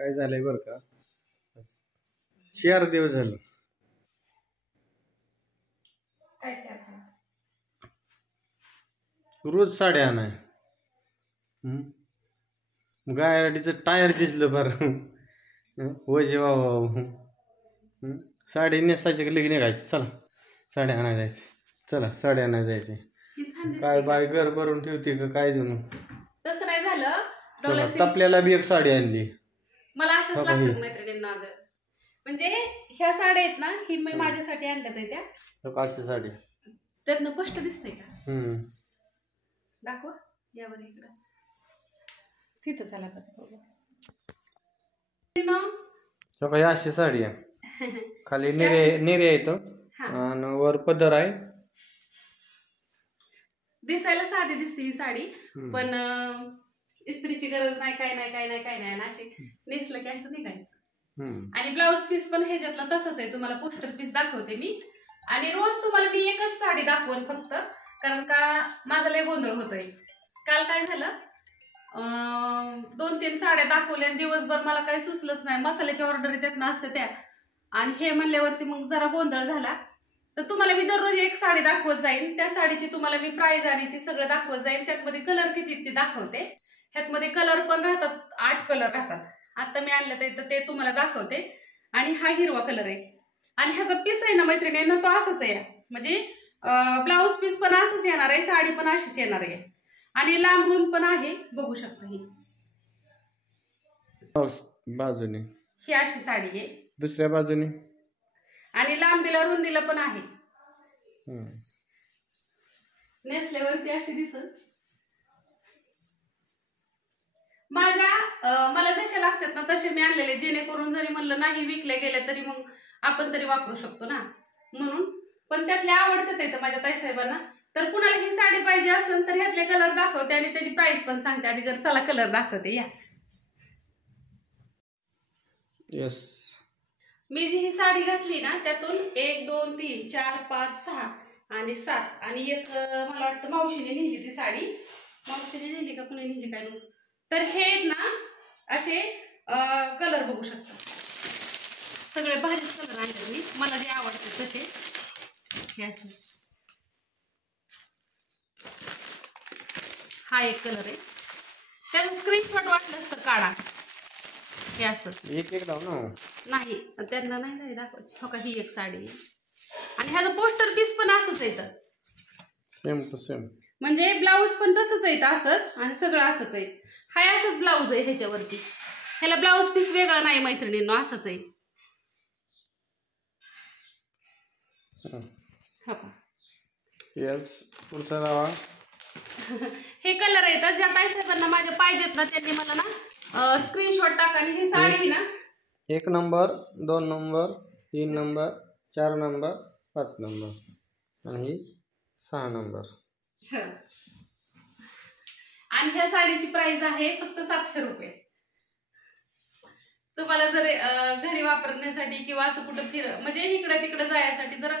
काय झालंय बरं का, 4 दिवस झालं. रोज साड्या आणाय. गाडीचं टायर दिसलं बरं. वजे वा साडी नेसायची का लगेच निघायची. चला साड्या आणायला जायचे. चला साड्या आणायला जायचे. काय बाय घर भरून ठेवते का काय जणू. तसं नाही झालं. तपल्याला बी एक साडी आणली. मला अशाच लागतात मैत्रिणींना. म्हणजे ह्या साड्या आहेत ना, ही मी माझ्यासाठी आणल्यात आहे त्या. काशी साडी त्यातनं स्पष्ट दिसतंय का? दाखवा यावर इकडं. तिथं चला का अशी साडी आहे. खाली नेरे येत आणि वर पदर आहे. दिसायला साधी दिसते ही साडी, पण इस्त्रीची गरज नाही, काय नाही काय नाही काय नाही. अशी नेसलं की असं निघायचं. आणि ब्लाऊज पीस पण ह्याच्यातला तसंच आहे. तुम्हाला पोस्टर पीस दाखवते मी. आणि रोज तुम्हाला मी एकच साडी दाखवून फक्त, कारण का माझा लय गोंधळ होतोय. काल काय झालं, 2-3 साड्या दाखवल्या आणि दिवसभर मला काही सुचलंच नाही. मसाल्याच्या ऑर्डर त्यातनं असते त्या, आणि हे म्हणल्यावरती मग जरा गोंधळ झाला. तर तुम्हाला मी दररोज एक साडी दाखवत जाईन. त्या साडीची तुम्हाला मी प्राइस आणि ती सगळं दाखवत जाईन. त्यातमध्ये कलर किती ते दाखवते. ह्यातमध्ये कलर पण राहतात, 8 कलर राहतात. आता मी आणलं तर ते तुम्हाला दाखवते. आणि हा हिरवा कलर आहे. आणि ह्याचा पीस आहे ना मैत्रिणींना, तो असाच आहे. म्हणजे ब्लाऊज पीस पण असंच येणार आहे, साडी पण अशीच येणार आहे. आणि लांबून पण आहे, बघू शकता. ही बाजूने ही अशी साडी आहे, दुसऱ्या बाजूने. आणि लांबीला रुंदीला पण आहे. नेसल्यावरती अशी दिसत. मला जसे लागतात ना तसे मी आणलेले, जेणेकरून जरी म्हणलं नाही विकले गेले तरी मग आपण तरी वापरू शकतो ना, म्हणून. पण त्यातले आवडतात येतं माझ्या ताईसाहेबांना. तर कुणाला ही साडी पाहिजे असेल तर ह्यातले कलर दाखवते आणि त्याची प्राइस पण सांगते. आधी जर चला कलर दाखवते या. यस, मी जी ही साडी घातली ना, त्यातून 1 2 3 4 5 6 आणि 7 आणि एक मला वाटतं मावशीने नेली ती साडी. मावशीने नेली का कुणी नेली काय. तर हे ना असे कलर बघू शकता. सगळे भारीच कलर आणले मी, मला जे आवडते तसे. हे असे, हा एक कलर आहे. त्याचा स्क्रीनशॉट वाटलं तर काढा. हे असं एक नाही, त्यांना नाही दाखवायची. हो का, ही एक साडी आहे. आणि ह्याचं पोस्टर पीस पण असंच येतं, सेम टू सेम. म्हणजे ब्लाऊज पण तसंच येतं असंच, आणि सगळं असंच आहे. हाय असंच ब्लाऊज आहे ह्याच्यावरती. ह्याला ब्लाऊज पीस वेगळा नाही मैत्रिणींनो, असंच आहे. हो का. यस, पुढचा दावा. हे कलर येतात. ज्या ताईसाहेबांना माझ्या पाहिजेत ना त्यांनी मला ना स्क्रीनशॉट टाका. आणि ही साडी ना 1 number 2 number 3 number 4 number 5 number आणि 6 नंबर. आणि ह्या साडीची प्राइस आहे फक्त 700 रुपये. तुम्हाला जर घरी वापरण्यासाठी किंवा असं कुठं म्हणजे इकडे तिकडे जायसाठी जर,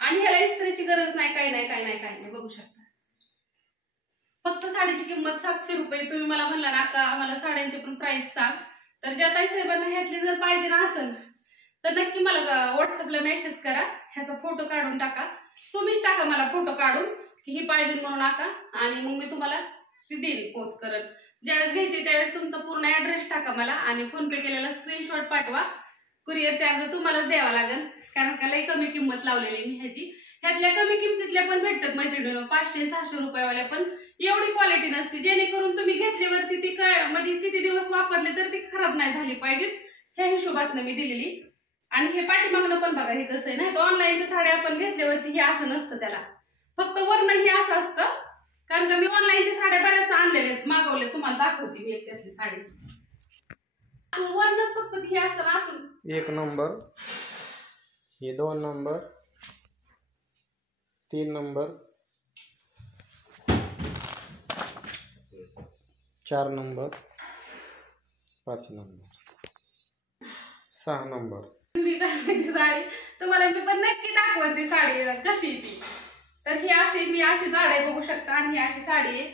आणि ह्याला इस्त्रीची गरज नाही, काय नाही काय नाही काय नाही. बघू शकता. फक्त साडीची किंमत 700 रुपये. तुम्ही मला म्हणला ना का आम्हाला साड्यांची पण प्राइस सांग, तर ज्या ताईसाहेबांना ह्यातली जर पाहिजे ना असेल तर नक्की मला व्हॉट्सअपला मेसेज करा. ह्याचा फोटो काढून टाका. तुम्हीच टाका मला फोटो काढून की ही पाहिजे म्हणून टाका, आणि मग मी तुम्हाला ती देईल, पोच करेल. ज्यावेळेस घ्यायची त्यावेळेस तुमचा पूर्ण ऍड्रेस टाका मला, आणि फोन पे केलेला स्क्रीनशॉट पाठवा. कुरिअर चार्ज तुम्हालाच द्यावा लागेल, कारण का लई कमी किंमत लावलेली मी ह्याची. ह्यातल्या कमी किमतीतल्या पण भेटतात मैत्रिणींनो, 500-600 रुपयावाल्या पण. एवढी क्वालिटी नसते, जेणेकरून तुम्ही घेतल्यावरती ती म्हणजे किती दिवस वापरले तर ती खराब नाही झाली पाहिजे, ह्या हिशोबातनं मी दिलेली. आणि हे पाठीमागणं पण बघा, हे कसं आहे ना, ऑनलाईनच्या साड्या आपण घेतल्यावरती हे असं नसतं, त्याला फक्त वरनं हे असं असतं. कारण का मी ऑनलाईनच्या साड्या बऱ्याच आणलेल्या आहेत, मागवल्या, तुम्हाला दाखवते मी त्यातली साडी. वरनच फक्त हे असतं ना आतून. 1 नंबर, हे 2 number, 3 number, 4 number, 5 number, 6 number. तुम्ही काय साडी तुम्हाला मी पण नक्की दाखवते साडी कशी ती. तर ही अशी मी अशी साडी बघू शकता, आणि ही अशी साडी आहे.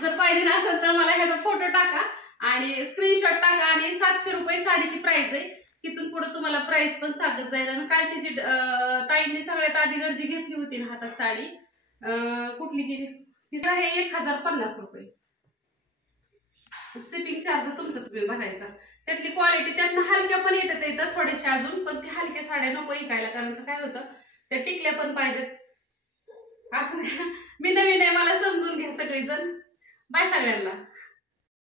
जर पाहिजे नसेल तर मला ह्याचा फोटो टाका, आणि स्क्रीनशॉट टाका आणि 700 रुपये साडीची प्राइस आहे. तिथून पुढे तुम्हाला प्राइस पण सांगत जाईल. आणि कालची जी ताईंनी सगळ्यात आधी गरजी घेतली होती ना हातात साडी, कुठली गेली तिचं हे 1050 रुपये. शिपिंग चार्ज तुमचं तुम्ही भरायचा. त्यातली क्वालिटी त्यांना हलक्या पण येतात थोड्याशा अजून, पण ती हलक्या साड्या नको ऐकायला, कारण काय होतं त्या टिकल्या पण पाहिजेत. असं मी नवीन आहे, मला समजून घ्या सगळेजण. बाय सगळ्यांना.